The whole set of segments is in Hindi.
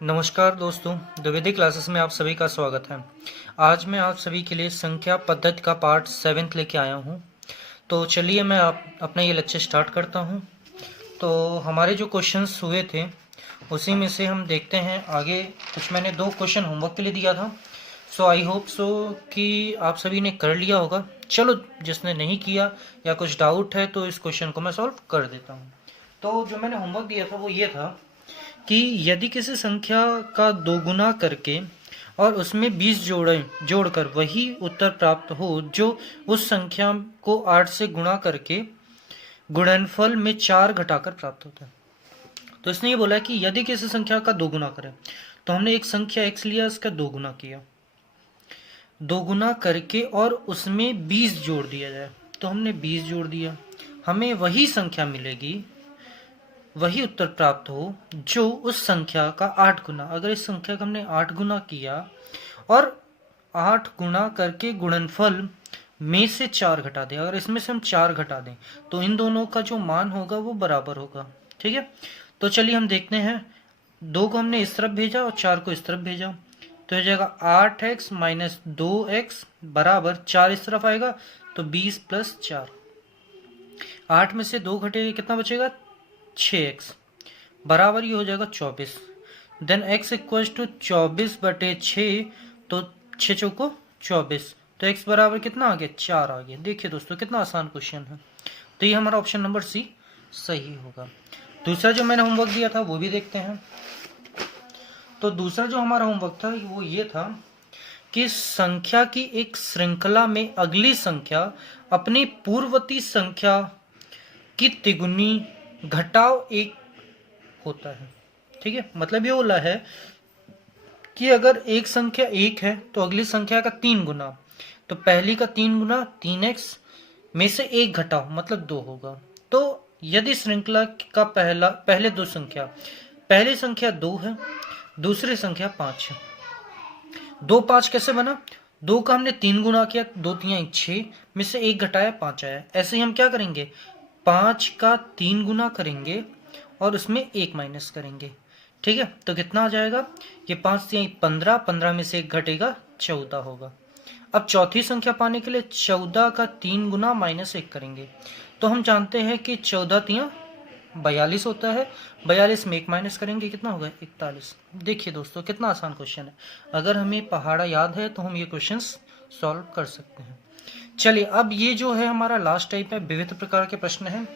नमस्कार दोस्तों, द्विवेदी क्लासेस में आप सभी का स्वागत है। आज मैं आप सभी के लिए संख्या पद्धति का पार्ट 7 लेके आया हूं। तो चलिए मैं अपना ये लेक्चर स्टार्ट करता हूं। तो हमारे जो क्वेश्चंस हुए थे उसी में से हम देखते हैं आगे। कुछ मैंने 2 क्वेश्चन होमवर्क के लिए दिया था, सो आई होप सो कि आप सभी ने कर लिया होगा। चलो, जिसने नहीं किया या कुछ डाउट है तो इस क्वेश्चन को मैं सॉल्व कर देता हूँ। तो जो मैंने होमवर्क दिया था वो ये था कि यदि किसी संख्या का दोगुना करके और उसमें 20 जोड़कर वही उत्तर प्राप्त हो जो उस संख्या को 8 से गुणा करके गुणनफल में 4 घटाकर प्राप्त होता है। तो इसने ये बोला है कि यदि किसी संख्या का दोगुना करें, तो हमने एक संख्या x लिया, इसका दोगुना किया, दोगुना करके और उसमें 20 जोड़ दिया जाए, तो हमने 20 जोड़ दिया, हमें वही संख्या मिलेगी, वही उत्तर प्राप्त हो जो उस संख्या का 8 गुना। अगर इस संख्या का हमने 8 गुना किया और 8 गुना करके गुणनफल में से 4 घटा दें, अगर इसमें से हम 4 घटा दें तो इन दोनों का जो मान होगा वो बराबर होगा। ठीक है, तो चलिए हम देखते हैं। 2 को हमने इस तरफ भेजा और 4 को इस तरफ भेजा, तो हो जाएगा 8x माइनस 2x बराबर 4 इस तरफ आएगा, तो 20 प्लस 4। 8 में से 2 घटेगा, कितना बचेगा? 6x बराबर ये हो जाएगा 24। देन x इक्वल टू 24/6, तो 6 चौको 24, तो x बराबर कितना आ गया? 4 आ गया। देखिए दोस्तों, कितना आसान क्वेश्चन है। तो ये हमारा ऑप्शन नंबर सी सही होगा। दूसरा जो मैंने होमवर्क दिया था वो भी देखते हैं। तो दूसरा जो हमारा होमवर्क था वो ये था कि संख्या की एक श्रृंखला में अगली संख्या अपनी पूर्ववर्ती संख्या की तिगुनी घटाव 1 होता है। ठीक है, मतलब ये बोला है कि अगर एक संख्या 1 है तो अगली संख्या का 3 गुना, तो पहली का 3 गुना 3x में से 1 घटाओ, मतलब 2 होगा। तो यदि श्रृंखला का पहले 2 संख्या, पहली संख्या 2 है, दूसरी संख्या 5 है। 2 5 कैसे बना? 2 का हमने 3 गुना किया, 2 3 6 में से 1 घटाया, 5 आया। ऐसे ही हम क्या करेंगे? 5 का 3 गुना करेंगे और उसमें 1 माइनस करेंगे। ठीक है, तो कितना आ जाएगा? ये 5 3 15, 15 में से 1 घटेगा, 14 होगा। अब चौथी संख्या पाने के लिए 14 का 3 गुना माइनस 1 करेंगे, तो हम जानते हैं कि 14 3 42 होता है। 42 में 1 माइनस करेंगे, कितना होगा? 41। देखिए दोस्तों, कितना आसान क्वेश्चन है। अगर हमें पहाड़ा याद है तो हम ये क्वेश्चंस सॉल्व कर सकते हैं। चलिए, अब ये जो है हमारा लास्ट टाइप है, विविध प्रकार के प्रश्न हैं।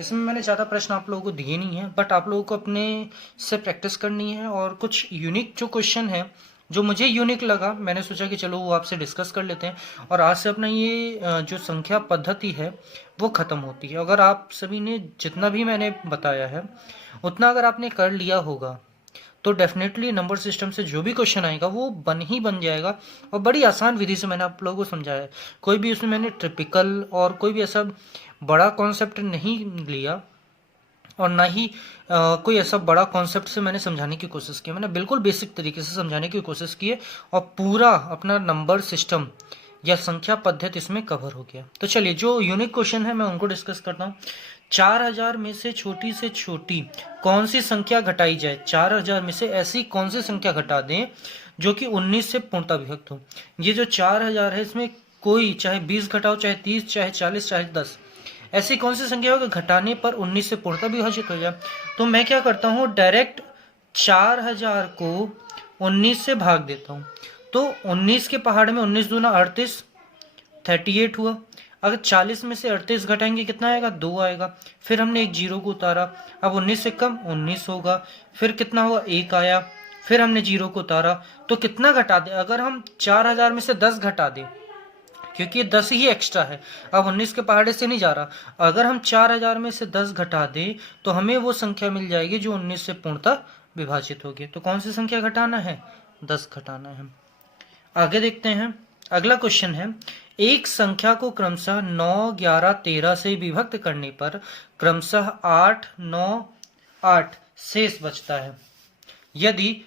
इसमें मैंने ज़्यादा प्रश्न आप लोगों को दिए नहीं है, बट आप लोगों को अपने से प्रैक्टिस करनी है। और कुछ यूनिक जो क्वेश्चन है, जो मुझे यूनिक लगा, मैंने सोचा कि चलो वो आपसे डिस्कस कर लेते हैं। और आज से अपना ये जो संख्या पद्धति है वो ख़त्म होती है। अगर आप सभी ने जितना भी मैंने बताया है उतना अगर आपने कर लिया होगा तो डेफिनेटली नंबर सिस्टम से जो भी क्वेश्चन आएगा वो बन जाएगा। और बड़ी आसान विधि से मैंने आप लोगों को समझाया है। कोई भी उसमें मैंने ट्रिपिकल और कोई भी ऐसा बड़ा कॉन्सेप्ट नहीं लिया, और ना ही कोई ऐसा बड़ा कॉन्सेप्ट से मैंने समझाने की कोशिश की। मैंने बिल्कुल बेसिक तरीके से समझाने की कोशिश की है और पूरा अपना नंबर सिस्टम या संख्या पद्धति इसमें कवर हो गया। तो चलिए, जो यूनिक क्वेश्चन है मैं उनको डिस्कस करता हूँ। 4000 में से छोटी कौन सी संख्या घटाई जाए? 4000 में से ऐसी कौन सी संख्या घटा दें जो कि 19 से पूर्णतः विभक्त हो? ये जो 4000 है इसमें कोई चाहे 20 घटाओ, चाहे 30, चाहे 40, चाहे 10, ऐसी कौन सी संख्या होगी घटाने पर 19 से पूर्णतः विभाजित हो जाए? तो मैं क्या करता हूँ, डायरेक्ट 4000 को 19 से भाग देता हूँ। तो 19 के पहाड़ में 19 दूना 38, 38 हुआ। अगर 40 में से 38 घटाएंगे कितना आएगा? 2 आएगा। फिर हमने एक जीरो को उतारा, अब 19 से कम 19 होगा। फिर कितना हुआ? 1 आया। फिर हमने जीरो को उतारा, तो कितना घटा दे? अगर हम 4000 में से 10 घटा दें, क्योंकि ये 10 ही एक्स्ट्रा है, अब 19 के पहाड़े से नहीं जा रहा। अगर हम 4000 में से 10 घटा दें तो हमें वो संख्या मिल जाएगी जो 19 से पूर्णतः विभाजित होगी। तो कौन सी संख्या घटाना है? 10 घटाना है। आगे देखते हैं। अगला क्वेश्चन है, एक संख्या को क्रमशः 9, 11, 13 से विभक्त करने पर क्रमशः 8, 9, 8 शेष बचता है। यदि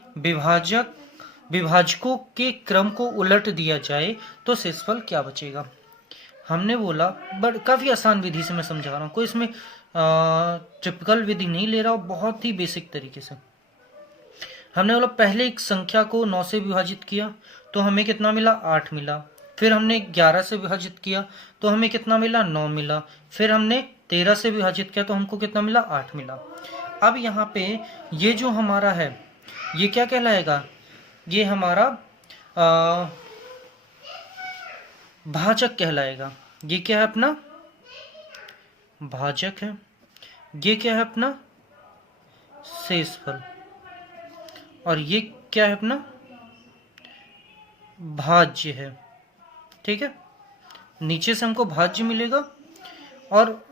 विभाजकों के क्रम को उलट दिया जाए तो शेषफल क्या बचेगा? हमने बोला, बट काफ़ी आसान विधि से मैं समझा रहा हूँ, कोई इसमें टिपिकल विधि नहीं ले रहा हूँ, बहुत ही बेसिक तरीके से। हमने बोला पहले एक संख्या को 9 से विभाजित किया तो हमें कितना मिला, 8 मिला। फिर हमने 11 से विभाजित किया तो हमें कितना मिला, 9 मिला। फिर हमने 13 से विभाजित किया तो हमको कितना मिला, 8 मिला। अब यहाँ पे ये जो हमारा है ये क्या कहलाएगा, ये हमारा भाजक कहलाएगा। ये क्या है, अपना भाजक है। ये क्या है, अपना शेषफल। और ये क्या है, अपना भाज्य है। ठीक है, नीचे से हमको भाज्य मिलेगा और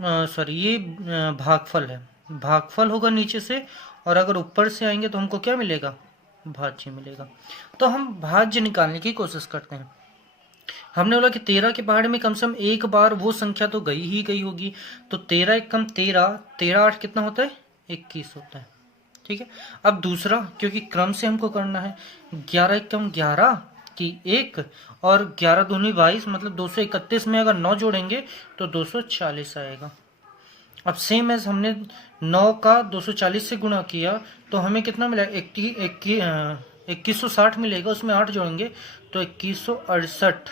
सॉरी ये भागफल है, भागफल होगा नीचे से, और अगर ऊपर से आएंगे तो हमको क्या मिलेगा, भाज्य मिलेगा। तो हम भाज्य निकालने की कोशिश करते हैं। हमने बोला कि 13 के पहाड़े में कम से कम एक बार वो संख्या तो गई ही गई होगी, तो 13 एकम 13, 13 8 कितना होता है, 21 होता है। ठीक है, अब दूसरा, क्योंकि क्रम से हमको करना है, 11 एकम 11 की 1 और 11 दूनी 22, मतलब 231 में अगर 9 जोड़ेंगे तो 240 आएगा। अब सेम एज हमने 9 का 240 से गुणा किया तो हमें कितना मिला, 2160 मिलेगा, उसमें 8 जोड़ेंगे तो 2168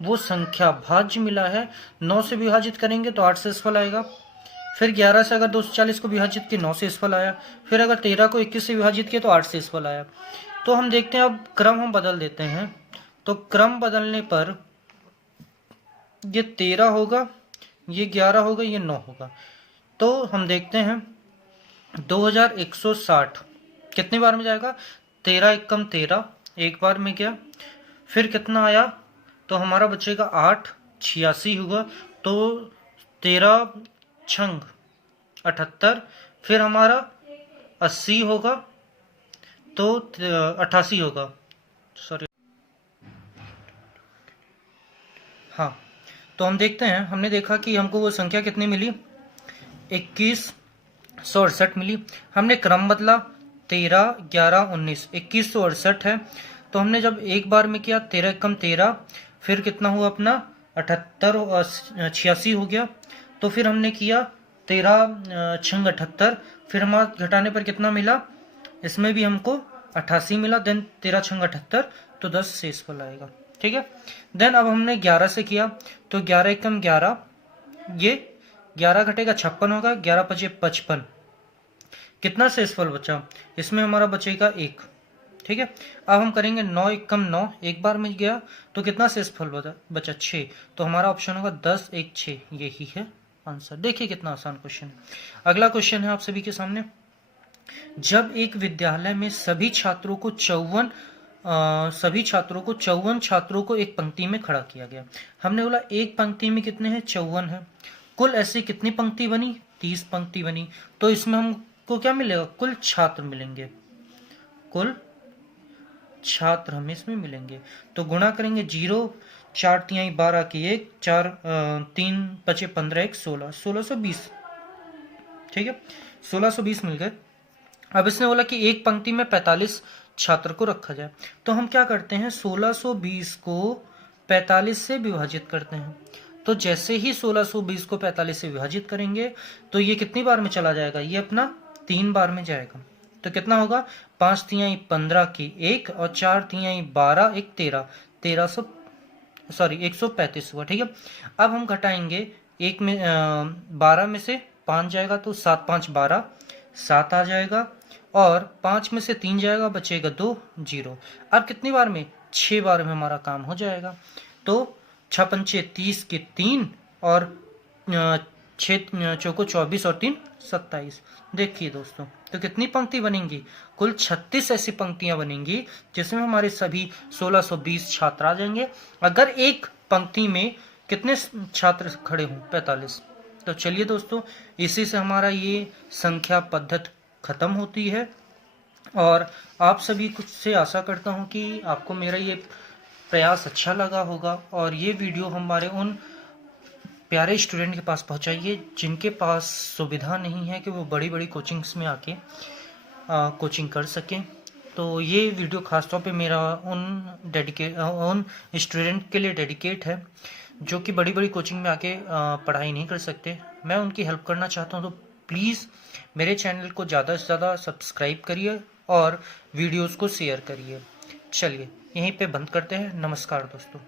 वो संख्या भाज्य मिला है। 9 से विभाजित करेंगे तो 8 से शेषफल आएगा। फिर 11 से अगर 240 को विभाजित किया 9 से शेषफल आया। फिर अगर 13 को 21 से विभाजित किया तो 8 से शेषफल आया। तो हम देखते हैं, अब क्रम हम बदल देते हैं। तो क्रम बदलने पर ये 13 होगा, ये 11 होगा, ये 9 होगा। तो हम देखते हैं 2160 कितने बार में जाएगा, 13 एकम 13 एक बार में गया। फिर कितना आया, तो हमारा बचेगा 8, 86 होगा। तो 13 छंग 78, फिर हमारा 80 होगा, तो 88 होगा, सॉरी हाँ। तो हम देखते हैं, हमने देखा कि हमको वो संख्या कितनी मिली, 2168 मिली। हमने क्रम बदला, 13 11 19, 2168 है। तो हमने जब एक बार में किया 13 एकम 13, फिर कितना हुआ अपना 78 और 86 हो गया। तो फिर हमने किया 13 छंग 78, फिर हमारा घटाने पर कितना मिला, इसमें भी हमको 88 मिला। देन 13 छंग 78 तो 10 शेषफल आएगा। ठीक है, देन अब हमने 11 से किया तो 11 एकम 11, ये 11 घटेगा 56 होगा, 11 पचे 55, कितना शेषफल बचा, इसमें हमारा बचेगा 1। ठीक है, अब हम करेंगे 9 एकम 9, एक बार में गया तो कितना शेषफल बचा 6। तो हमारा ऑप्शन होगा 10 1 6, यही है आंसर। देखिए कितना आसान क्वेश्चन है। अगला क्वेश्चन है आप सभी के सामने, जब एक विद्यालय में सभी छात्रों को 54 छात्रों को एक पंक्ति में खड़ा किया गया। हमने बोला एक पंक्ति में कितने हैं, 54 है। कुल ऐसी कितनी पंक्ति बनी, 30 पंक्ति बनी। तो इसमें हमको क्या मिलेगा, कुल छात्र मिलेंगे, कुल छात्र हमें इसमें मिलेंगे। तो गुणा करेंगे 0, 4 तिहाई 12 की 1, 4 3 पचे 15 1 16, 1620। ठीक है, 1620 मिल गए। अब इसने बोला कि एक पंक्ति में 45 छात्र को रखा जाए। तो हम क्या करते हैं, 1620 को 45 से विभाजित करते हैं। तो जैसे ही 1620 को 45 से विभाजित करेंगे तो ये कितनी बार में चला जाएगा, ये अपना 3 बार में जाएगा। तो कितना होगा, 5 तिहाई 15 की 1 और 4 तिहाई 12 1 13, 135 हुआ। ठीक है, अब हम घटाएंगे, 1 में 12 में से 5 जाएगा तो 7 5 12, 7 आ जाएगा, और 5 में से 3 जाएगा, बचेगा 2 0। अब कितनी बार में, 6 बार में हमारा काम हो जाएगा। तो 6 पंचे 30 के 3 और 6 चौको 24 और 3 27। देखिए दोस्तों, तो कितनी पंक्ति बनेंगी, कुल 36 ऐसी पंक्तियां बनेंगी जिसमें हमारे सभी 1620 छात्र आ जाएंगे। अगर एक पंक्ति में कितने छात्र खड़े हों, 45। तो चलिए दोस्तों, इसी से हमारा ये संख्या पद्धति खत्म होती है। और आप सभी कुछ से आशा करता हूँ कि आपको मेरा ये प्रयास अच्छा लगा होगा, और ये वीडियो हमारे उन प्यारे स्टूडेंट के पास पहुंचाइए जिनके पास सुविधा नहीं है कि वो बड़ी बड़ी कोचिंग्स में आके कोचिंग कर सकें। तो ये वीडियो खासतौर पे मेरा उन स्टूडेंट के लिए डेडिकेट है जो कि बड़ी बड़ी कोचिंग में आके पढ़ाई नहीं कर सकते। मैं उनकी हेल्प करना चाहता हूँ। तो प्लीज़ मेरे चैनल को ज़्यादा से ज़्यादा सब्सक्राइब करिए और वीडियोस को शेयर करिए। चलिए यहीं पे बंद करते हैं। नमस्कार दोस्तों।